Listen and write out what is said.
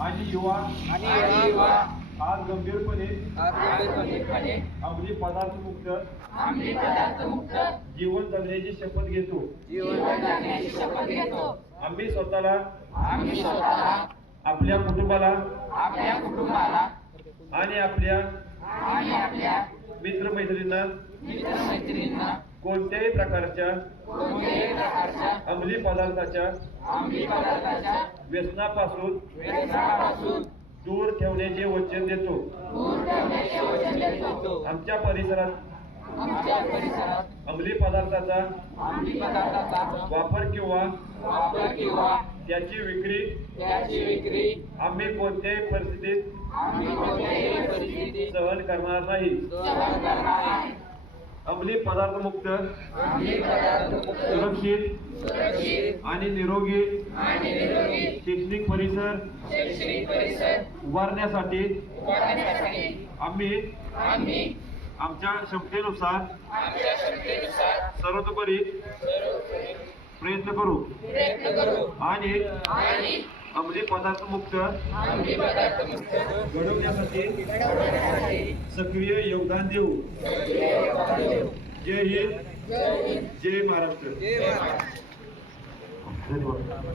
आणि युवा आज गंभीरपणे अंमली पदार्थ मुक्त जीवन जगण्याची शपथ घेतो। आम्ही स्वतःला आपल्या कुटुंबाला आणि आपल्या मित्रमैत्रिणींना कोणत्याही प्रकारच्या अंमली पदार्थाच्या व्यसनापासून दूर ठेवण्याचे वचन देतो। आमच्या परिसरात अंमली पदार्थाचा वापर किंवा त्याची विक्री आम्ही कोणत्याही परिस्थितीत सहन करणार नाही। अंमली पदार्थ मुक्त सुरक्षित आणि निरोगी शैक्षणिक परिसर उभारण्यासाठी आम्ही आमच्या क्षमतेनुसार सर्वतोपरी प्रयत्न करू आणि अंमली पदार्थ मुक्त घडवण्यासाठी सक्रिय योगदान देऊ। जय हिंद, जय महाराष्ट्र।